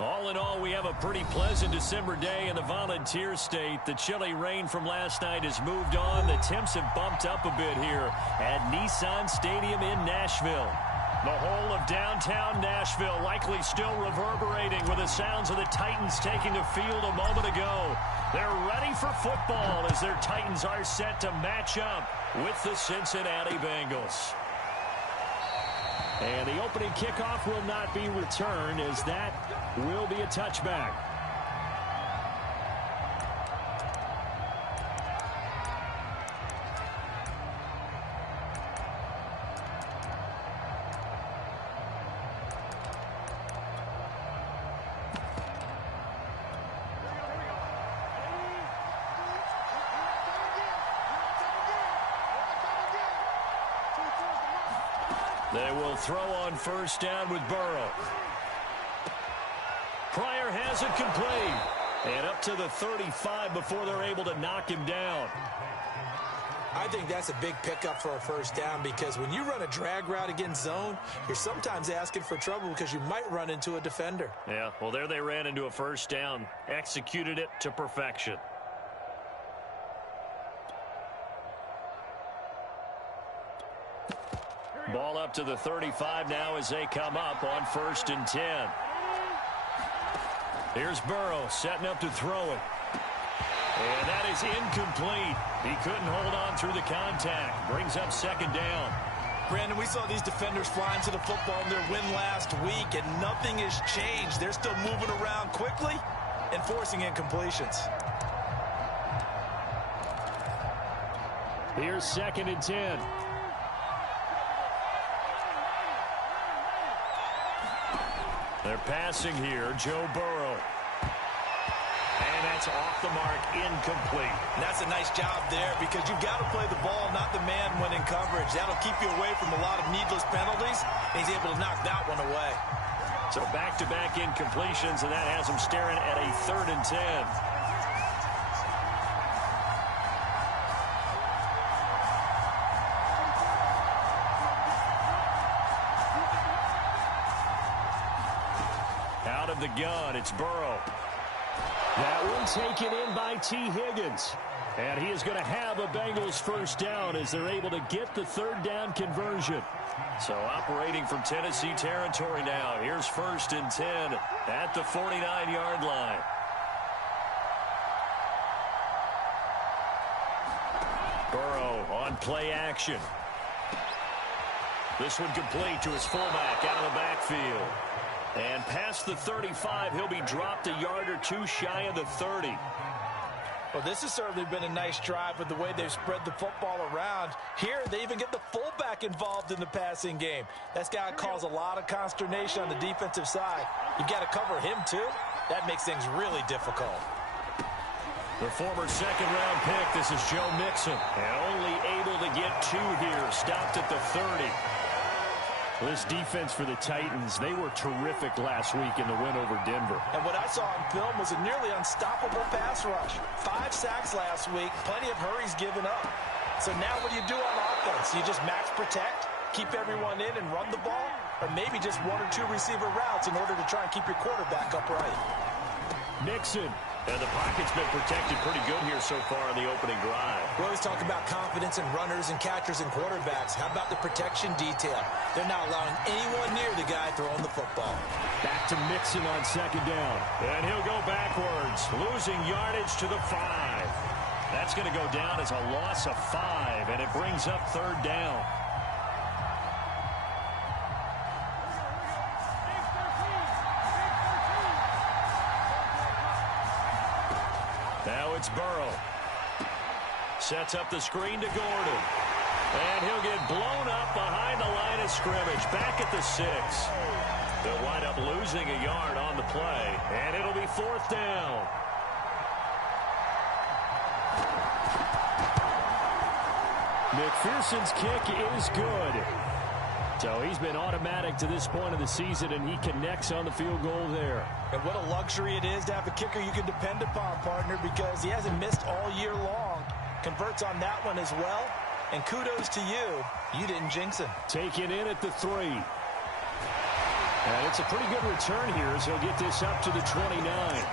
All in all, we have a pretty pleasant December day in the Volunteer State. The chilly rain from last night has moved on. The temps have bumped up a bit here at Nissan Stadium in Nashville. The whole of downtown Nashville likely still reverberating with the sounds of the Titans taking the field a moment ago. They're ready for football as their Titans are set to match up with the Cincinnati Bengals. And the opening kickoff will not be returned, as that will be a touchback. They will throw on first down with Burrow. Pryor has it complete. And up to the 35 before they're able to knock him down. I think that's a big pickup for a first down, because when you run a drag route against zone, you're sometimes asking for trouble because you might run into a defender. Yeah, well, there they ran into a first down. Executed it to perfection. Ball up to the 35 now as they come up on 1st and 10. Here's Burrow setting up to throw it. And that is incomplete. He couldn't hold on through the contact. Brings up 2nd down. Brandon, we saw these defenders flying to the football in their win last week, and nothing has changed. They're still moving around quickly and forcing incompletions. Here's 2nd and 10. They're passing here, Joe Burrow. And that's off the mark, incomplete. And that's a nice job there, because you've got to play the ball, not the man when in coverage. That'll keep you away from a lot of needless penalties, and he's able to knock that one away. So back-to-back incompletions, and that has him staring at a 3rd and 10. Out of the gun, it's Burrow. That one taken in by T. Higgins. And he is going to have a Bengals first down as they're able to get the 3rd down conversion. So operating from Tennessee territory now. Here's 1st and 10 at the 49-yard line. Burrow on play action. This one complete to his fullback out of the backfield. And past the 35, he'll be dropped a yard or two shy of the 30. Well, this has certainly been a nice drive with the way they've spread the football around. Here, they even get the fullback involved in the passing game. That's got to cause a lot of consternation on the defensive side. You've got to cover him, too. That makes things really difficult. The former 2nd-round pick, this is Joe Mixon. And only able to get 2 here, stopped at the 30. This defense for the Titans, they were terrific last week in the win over Denver. And what I saw on film was a nearly unstoppable pass rush. 5 sacks last week, plenty of hurries given up. So now what do you do on offense? You just max protect, keep everyone in and run the ball, or maybe just 1 or 2 receiver routes in order to try and keep your quarterback upright. Mixon. And the pocket's been protected pretty good here so far in the opening drive. We always talk about confidence in runners and catchers and quarterbacks. How about the protection detail? They're not allowing anyone near the guy throwing the football. Back to Mixon on 2nd down. And he'll go backwards, losing yardage to the 5. That's going to go down as a loss of 5, and it brings up 3rd down. Now it's Burrow. Sets up the screen to Gordon. And he'll get blown up behind the line of scrimmage. Back at the 6. They'll wind up losing a yard on the play. And it'll be 4th down. McPherson's kick is good. So he's been automatic to this point of the season, and he connects on the field goal there. And what a luxury it is to have a kicker you can depend upon, partner, because he hasn't missed all year long. Converts on that one as well. And kudos to you. You didn't jinx him. Taken in at the 3. And it's a pretty good return here as he'll get this up to the 29.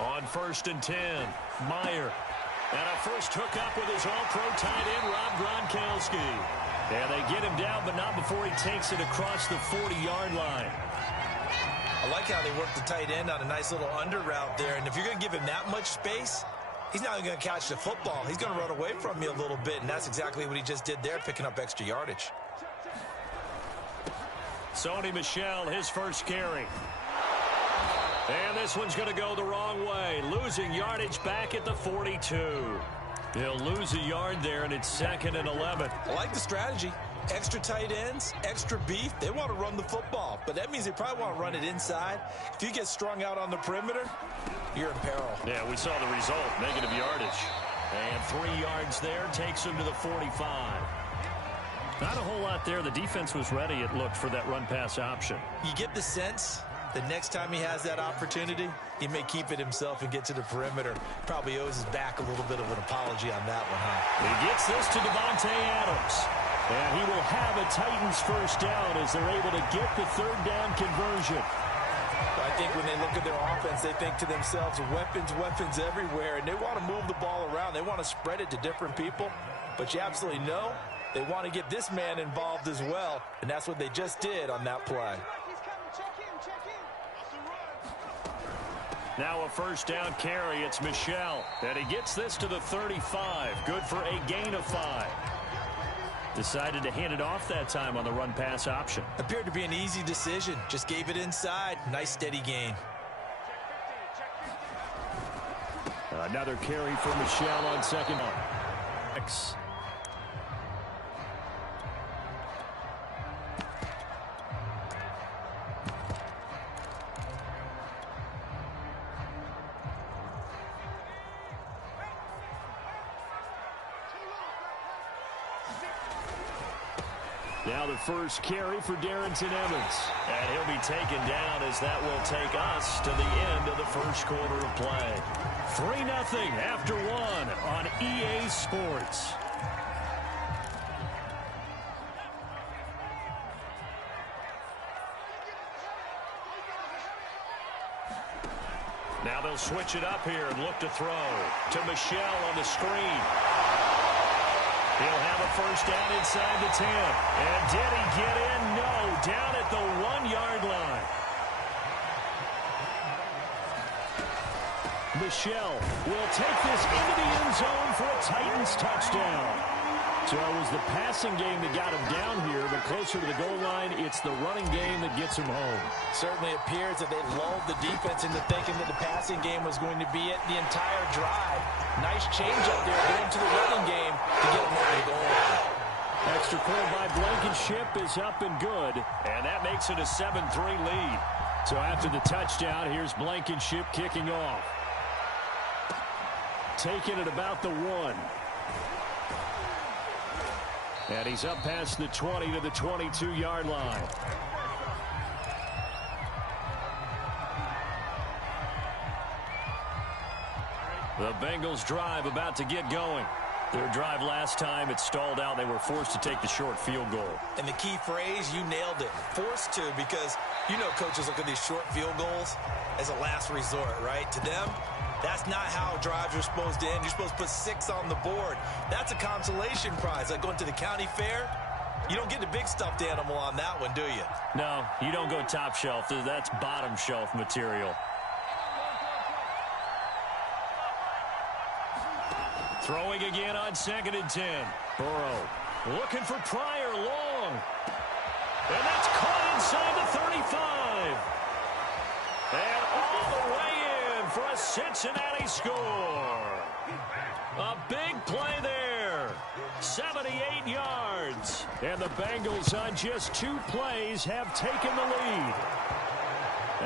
On 1st and 10, Meyer. And a first hookup with his all-pro tight end, Rob Gronkowski. And they get him down, but not before he takes it across the 40-yard line. I like how they work the tight end on a nice little under route there. And if you're going to give him that much space, he's not going to catch the football. He's going to run away from you a little bit, and that's exactly what he just did there, picking up extra yardage. Sony Michel, his first carry. And this one's going to go the wrong way. Losing yardage back at the 42. He'll lose a yard there, and it's 2nd and 11. I like the strategy. Extra tight ends, extra beef. They want to run the football, but that means they probably want to run it inside. If you get strung out on the perimeter, you're in peril. Yeah, we saw the result, negative yardage. And 3 yards there takes him to the 45. Not a whole lot there. The defense was ready, it looked, for that run-pass option. You get the sense the next time he has that opportunity, he may keep it himself and get to the perimeter. Probably owes his back a little bit of an apology on that one, huh? He gets this to Davante Adams. And he will have a Titans first down as they're able to get the 3rd down conversion. I think when they look at their offense, they think to themselves, weapons, weapons everywhere, and they want to move the ball around. They want to spread it to different people, but you absolutely know they want to get this man involved as well, and that's what they just did on that play. Now a first down carry. It's Michel. And he gets this to the 35. Good for a gain of 5. Decided to hand it off that time on the run-pass option. Appeared to be an easy decision. Just gave it inside. Nice steady gain. Another carry for Michel on 2nd down. Now the first carry for Darrynton Evans. And he'll be taken down as that will take us to the end of the first quarter of play. 3-0 after 1 on EA Sports. Now they'll switch it up here and look to throw to Michel on the screen. He'll have a first down inside the 10. And did he get in? No. Down at the 1-yard line. Michel will take this into the end zone for a Titans touchdown. So it was the passing game that got him down here, but closer to the goal line, it's the running game that gets him home. Certainly appears that they lulled the defense into thinking that the passing game was going to be it the entire drive. Nice change up there going to the running game to get him over the goal line. Extra point by Blankenship is up and good, and that makes it a 7-3 lead. So after the touchdown, here's Blankenship kicking off. Taking it about the 1. And he's up past the 20 to the 22-yard line. The Bengals drive about to get going. Their drive last time, it stalled out. They were forced to take the short field goal. And the key phrase, you nailed it. Forced to, because you know coaches look at these short field goals as a last resort, right? To them, that's not how drives are supposed to end. You're supposed to put 6 on the board. That's a consolation prize. Like going to the county fair, you don't get the big stuffed animal on that one, do you? No, you don't go top shelf. That's bottom shelf material. Throwing again on 2nd and 10. Burrow looking for Pryor long. And that's caught inside the 35. And all the way in for a Cincinnati score. A big play there. 78 yards. And the Bengals on just 2 plays have taken the lead.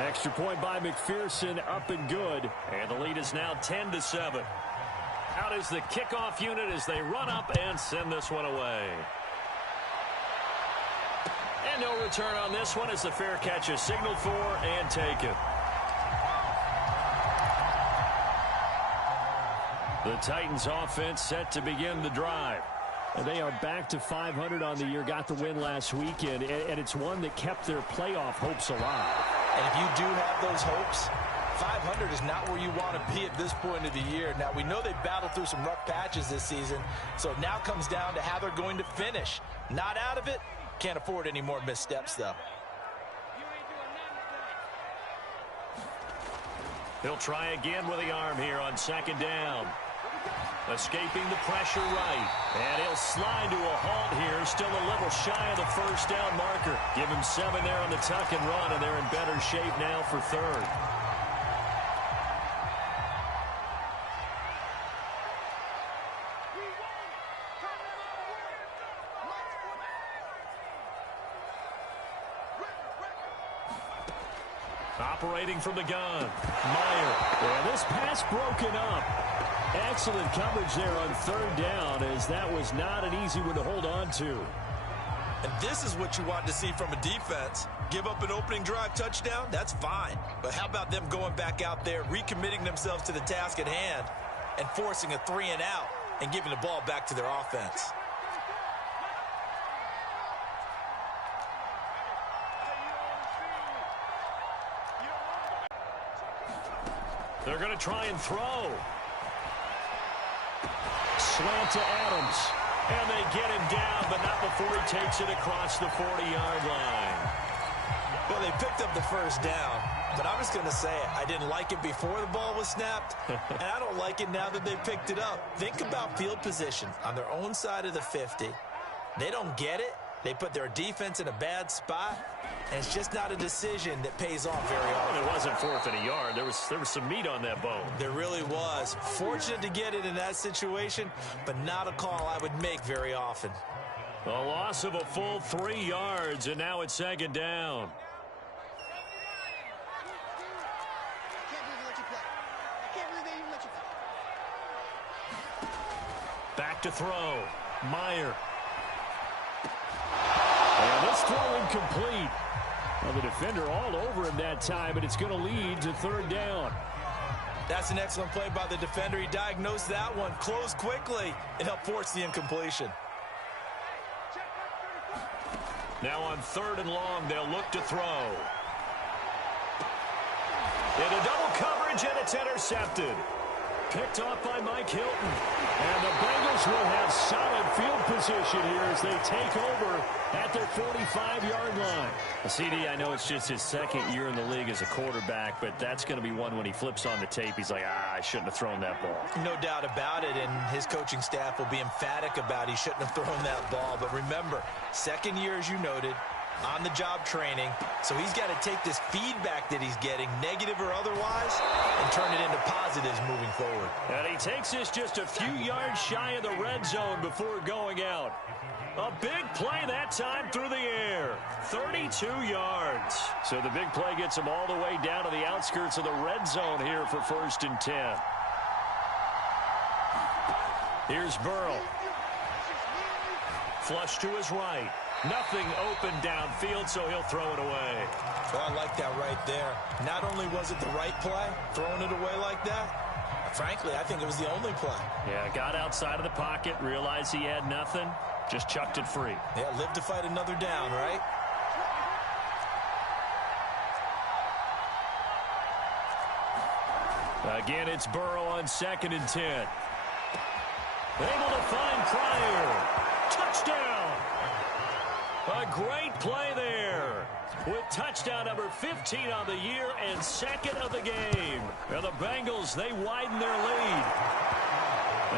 Extra point by McPherson, up and good. And the lead is now 10-7. Out is the kickoff unit as they run up and send this one away. And no return on this one as the fair catch is signaled for and taken. The Titans offense set to begin the drive. And they are back to 500 on the year, got the win last weekend, and it's one that kept their playoff hopes alive. And if you do have those hopes, 500 is not where you want to be at this point of the year. Now, we know they battled through some rough patches this season, so it now comes down to how they're going to finish. Not out of it. Can't afford any more missteps, though. He'll try again with the arm here on second down. Escaping the pressure right. And he'll slide to a halt here. Still a little shy of the first down marker. Give him 7 there on the tuck and run, and they're in better shape now for third. Operating from the gun. Meyer. Yeah, this pass broken up. Excellent coverage there on third down, as that was not an easy one to hold on to. And this is what you want to see from a defense. Give up an opening drive touchdown, that's fine. But how about them going back out there, recommitting themselves to the task at hand, and forcing a 3 and out, and giving the ball back to their offense. They're going to try and throw. Slant to Adams. And they get him down, but not before he takes it across the 40-yard line. Well, they picked up the first down, but I'm just going to say it. I didn't like it before the ball was snapped, and I don't like it now that they picked it up. Think about field position on their own side of the 50. They don't get it. They put their defense in a bad spot, and it's just not a decision that pays off very often. It wasn't 4th and a yard. There was some meat on that bone. There really was. Fortunate to get it in that situation, but not a call I would make very often. A loss of a full 3 yards, and now it's second down. Back to throw. Meyer. And this throw incomplete. Well, the defender all over him that time, and it's going to lead to third down. That's an excellent play by the defender. He diagnosed that one, closed quickly, and helped force the incompletion. Now on 3rd and long, they'll look to throw. Into double coverage, and it's intercepted. Picked off by Mike Hilton. And the Bengals will have solid field position here as they take over at their 45-yard line. CD, I know it's just his 2nd year in the league as a quarterback, but that's going to be one when he flips on the tape. He's like, I shouldn't have thrown that ball. No doubt about it, and his coaching staff will be emphatic about he shouldn't have thrown that ball. But remember, 2nd year, as you noted, on-the-job training, so he's got to take this feedback that he's getting, negative or otherwise, and turn it into positives moving forward. And he takes this just a few yards shy of the red zone before going out. A big play that time through the air. 32 yards. So the big play gets him all the way down to the outskirts of the red zone here for 1st and 10. Here's Burrow. Flush to his right. Nothing open downfield, so he'll throw it away. Well, I like that right there. Not only was it the right play, throwing it away like that, frankly, I think it was the only play. Yeah, got outside of the pocket, realized he had nothing, just chucked it free. Yeah, live to fight another down, right? Again, it's Burrow on 2nd and 10. Able to find Pryor. Touchdown! A great play there with touchdown number 15 on the year and 2nd of the game. Now the Bengals, they widen their lead.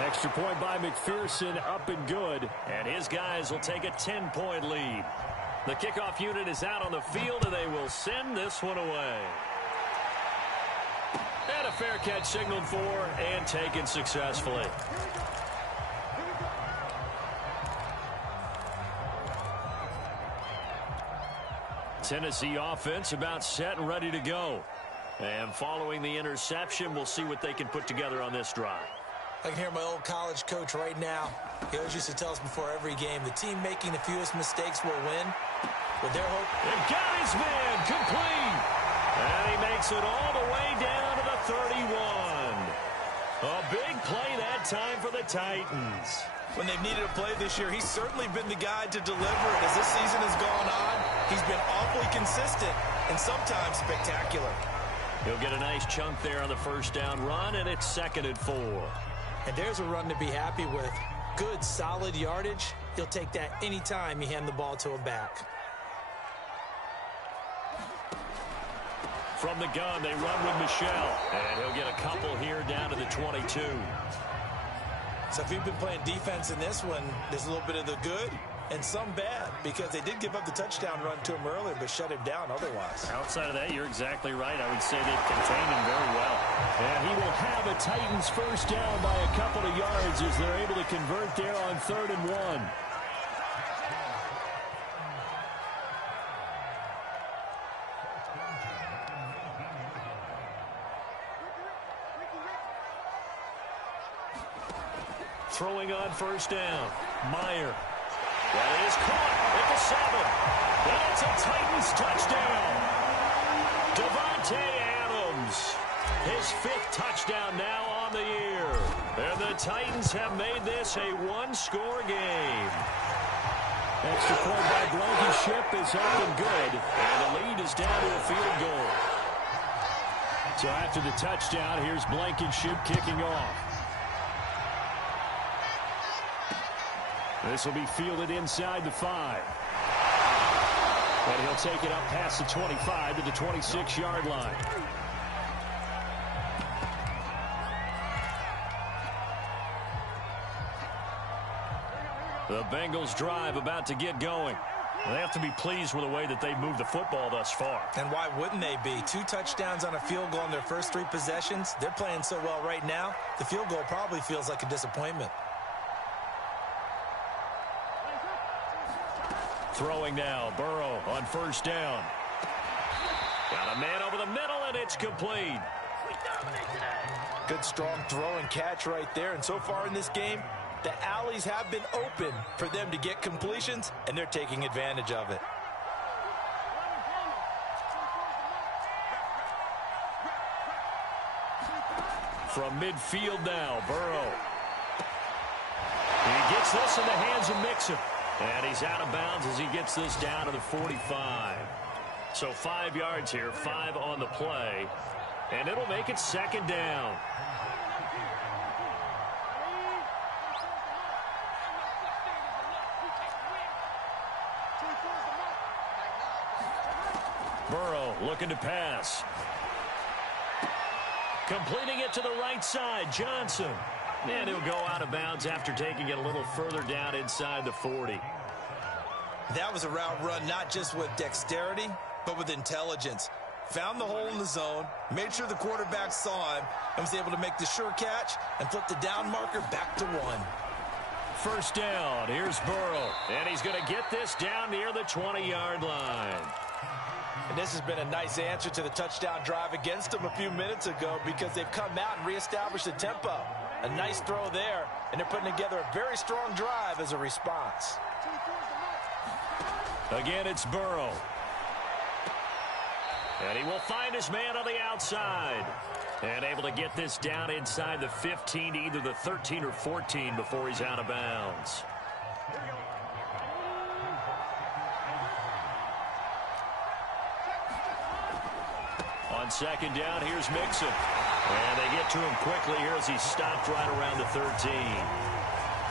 Extra point by McPherson, up and good. And his guys will take a 10-point lead. The kickoff unit is out on the field, and they will send this one away. And a fair catch signaled for and taken successfully. Tennessee offense about set and ready to go. And following the interception, we'll see what they can put together on this drive. I can hear my old college coach right now. He always used to tell us before every game, the team making the fewest mistakes will win. With their hope. And got his man complete. And he makes it all the way down to the 31. A big play that time for the Titans. When they've needed a play this year, he's certainly been the guy to deliver it. As this season has gone on, he's been awfully consistent and sometimes spectacular. He'll get a nice chunk there on the first down run, and it's 2nd and 4. And there's a run to be happy with. Good, solid yardage. He'll take that anytime you hand the ball to a back. From the gun, they run with Michel. And he'll get a couple here down to the 22. So if you've been playing defense in this one, there's a little bit of the good and some bad, because they did give up the touchdown run to him earlier, but shut him down otherwise. Outside of that, you're exactly right. I would say they've contained him very well. And he will have a Titans first down by a couple of yards as they're able to convert there on 3rd and 1. Throwing on first down. Meyer. That is caught at the 7. And it's a Titans touchdown. Davante Adams. His 5th touchdown now on the year. And the Titans have made this a one-score game. Extra point by Blankenship is up and good. And the lead is down to a field goal. So after the touchdown, here's Blankenship kicking off. This will be fielded inside the 5. And he'll take it up past the 25 to the 26-yard line. The Bengals drive about to get going. They have to be pleased with the way that they've moved the football thus far. And why wouldn't they be? 2 touchdowns on a field goal in their first 3 possessions. They're playing so well right now, the field goal probably feels like a disappointment. Throwing now, Burrow on first down. Got a man over the middle, and it's complete. Good, strong throw and catch right there. And so far in this game, the alleys have been open for them to get completions, and they're taking advantage of it. From midfield now, Burrow. He gets this in the hands of Mixon. And he's out of bounds as he gets this down to the 45. So 5 yards here, 5 on the play. And it'll make it 2nd down. Burrow looking to pass. Completing it to the right side, Johnson. And he'll go out of bounds after taking it a little further down inside the 40. That was a route run not just with dexterity, but with intelligence. Found the hole in the zone, made sure the quarterback saw him, and was able to make the sure catch and flip the down marker back to 1. First down, here's Burrow. And he's going to get this down near the 20-yard line. And this has been a nice answer to the touchdown drive against them a few minutes ago, because they've come out and reestablished the tempo. A nice throw there, and they're putting together a very strong drive as a response. Again, it's Burrow. And he will find his man on the outside. And able to get this down inside the 15, either the 13 or 14 before he's out of bounds. On second down, here's Mixon. And they get to him quickly here as he stopped right around the 13.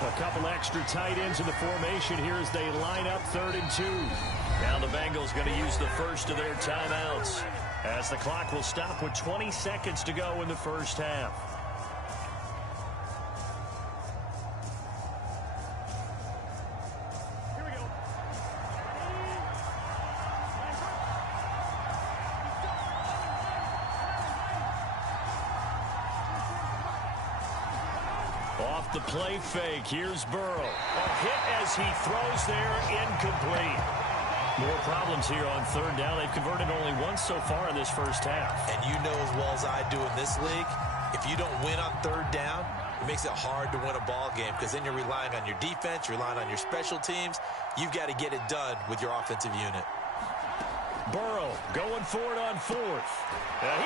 A couple extra tight ends in the formation here as they line up 3rd and 2. Now the Bengals going to use the first of their timeouts, as the clock will stop with 20 seconds to go in the first half. Off the play fake, here's Burrow. A hit as he throws there, incomplete. More problems here on 3rd down. They've converted only once so far in this first half. And you know as well as I do in this league, if you don't win on 3rd down, It makes it hard to win a ball game because then you're relying on your defense, you're relying on your special teams. You've got to get it done with your offensive unit. Burrow going for it on fourth.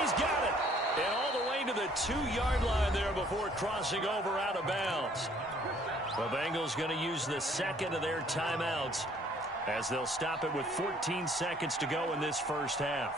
He's got it. And all the way to the 2-yard line there before crossing over out of bounds. The Bengals going to use the second of their timeouts as they'll stop it with 14 seconds to go in this first half.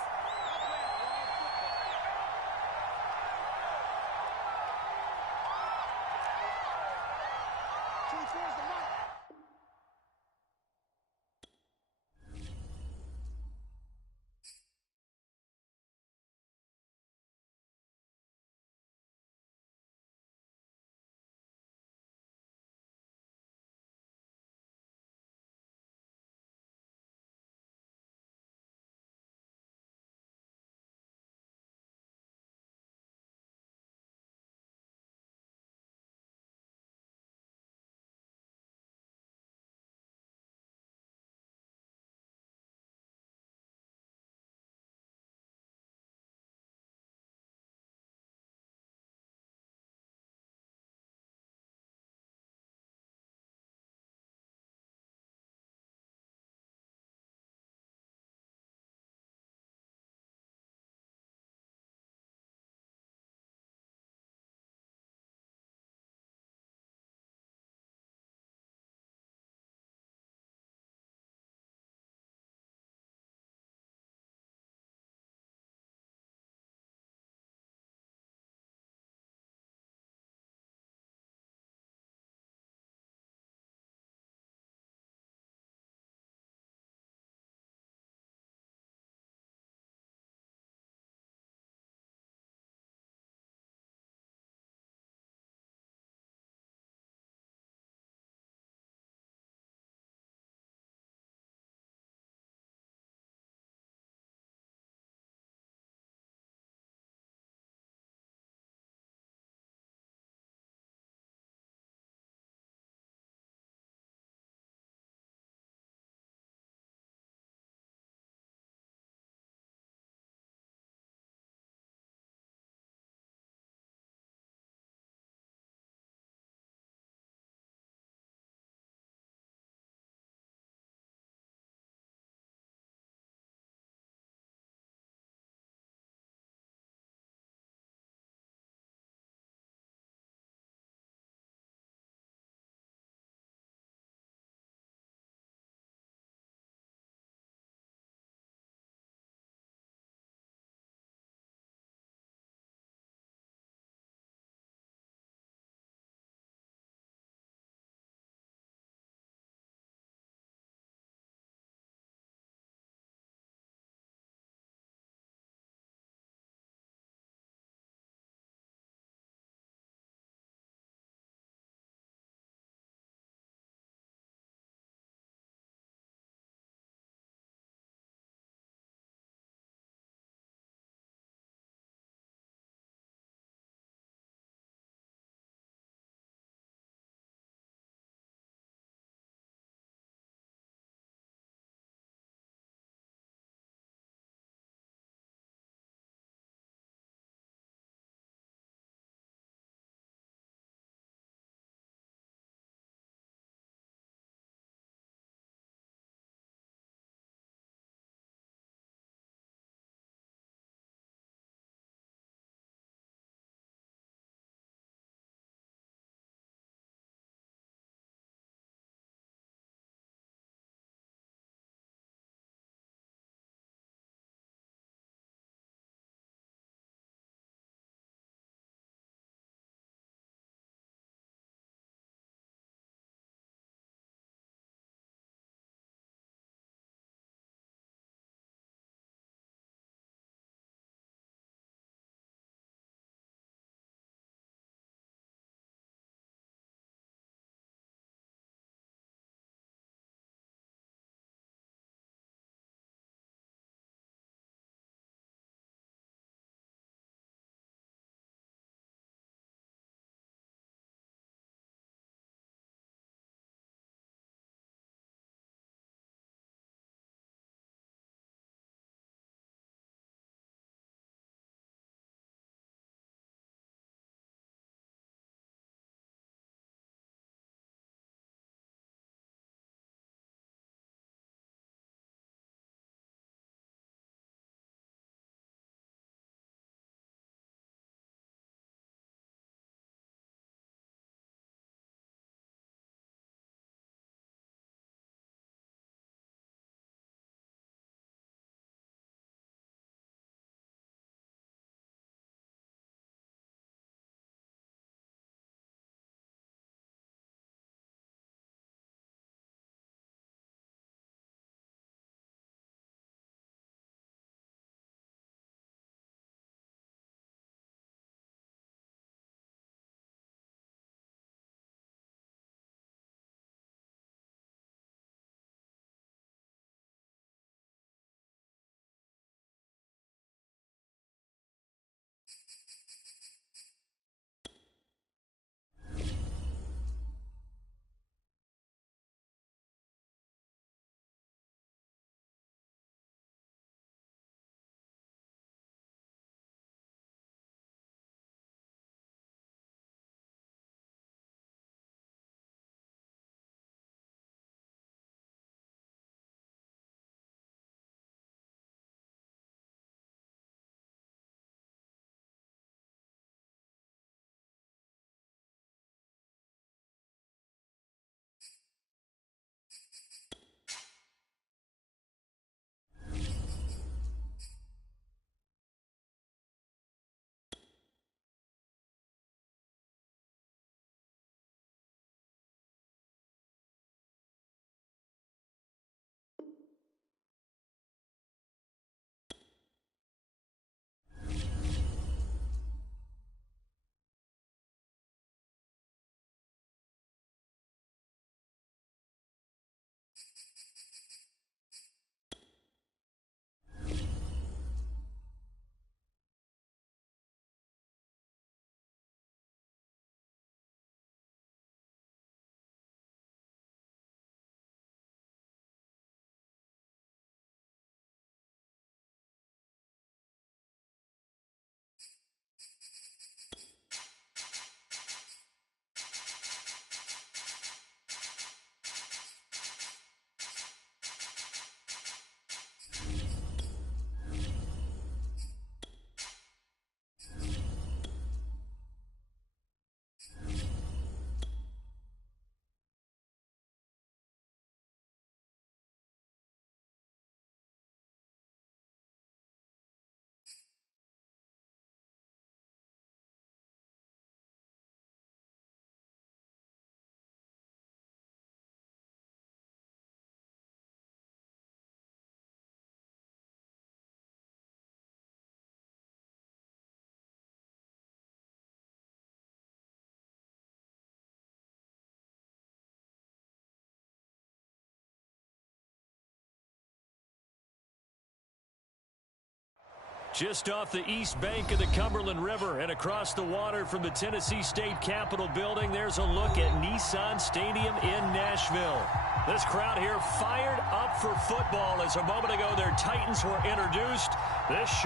Just off the east bank of the Cumberland River and across the water from the Tennessee State Capitol building, there's a look at Nissan Stadium in Nashville. This crowd here fired up for football as a moment ago their Titans were introduced. This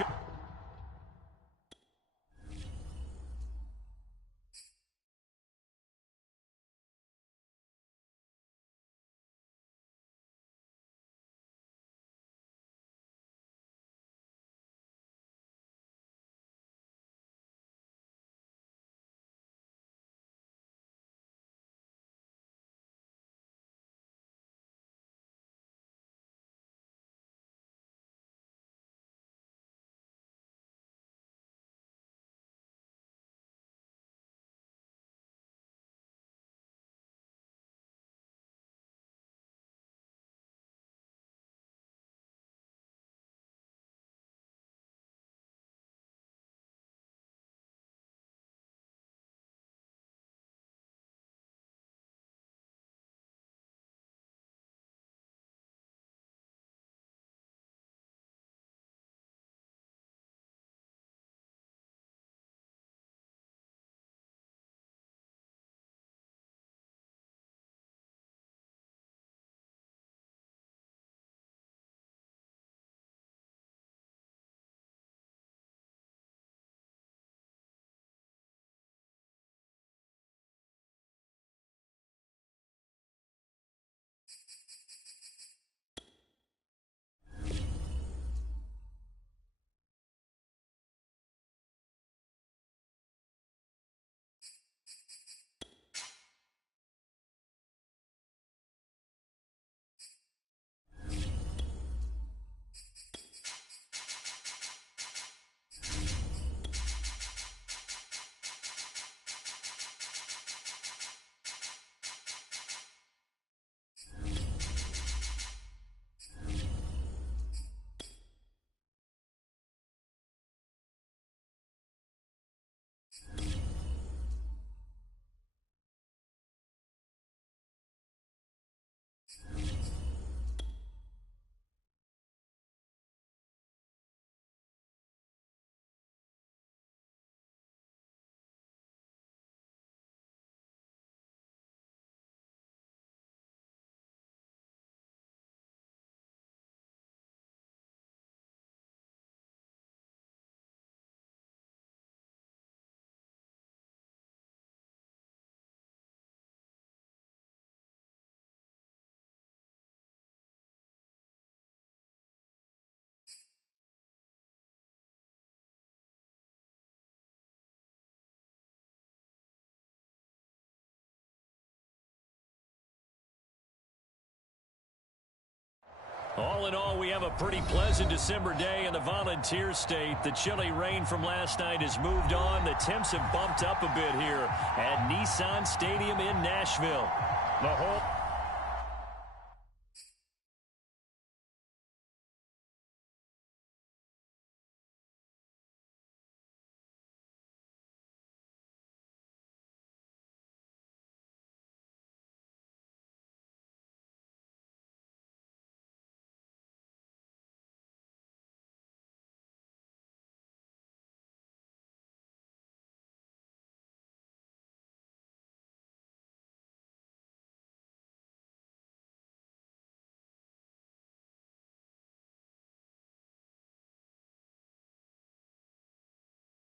all in all, we have a pretty pleasant December day in the Volunteer State. The chilly rain from last night has moved on. The temps have bumped up a bit here at Nissan Stadium in Nashville. The whole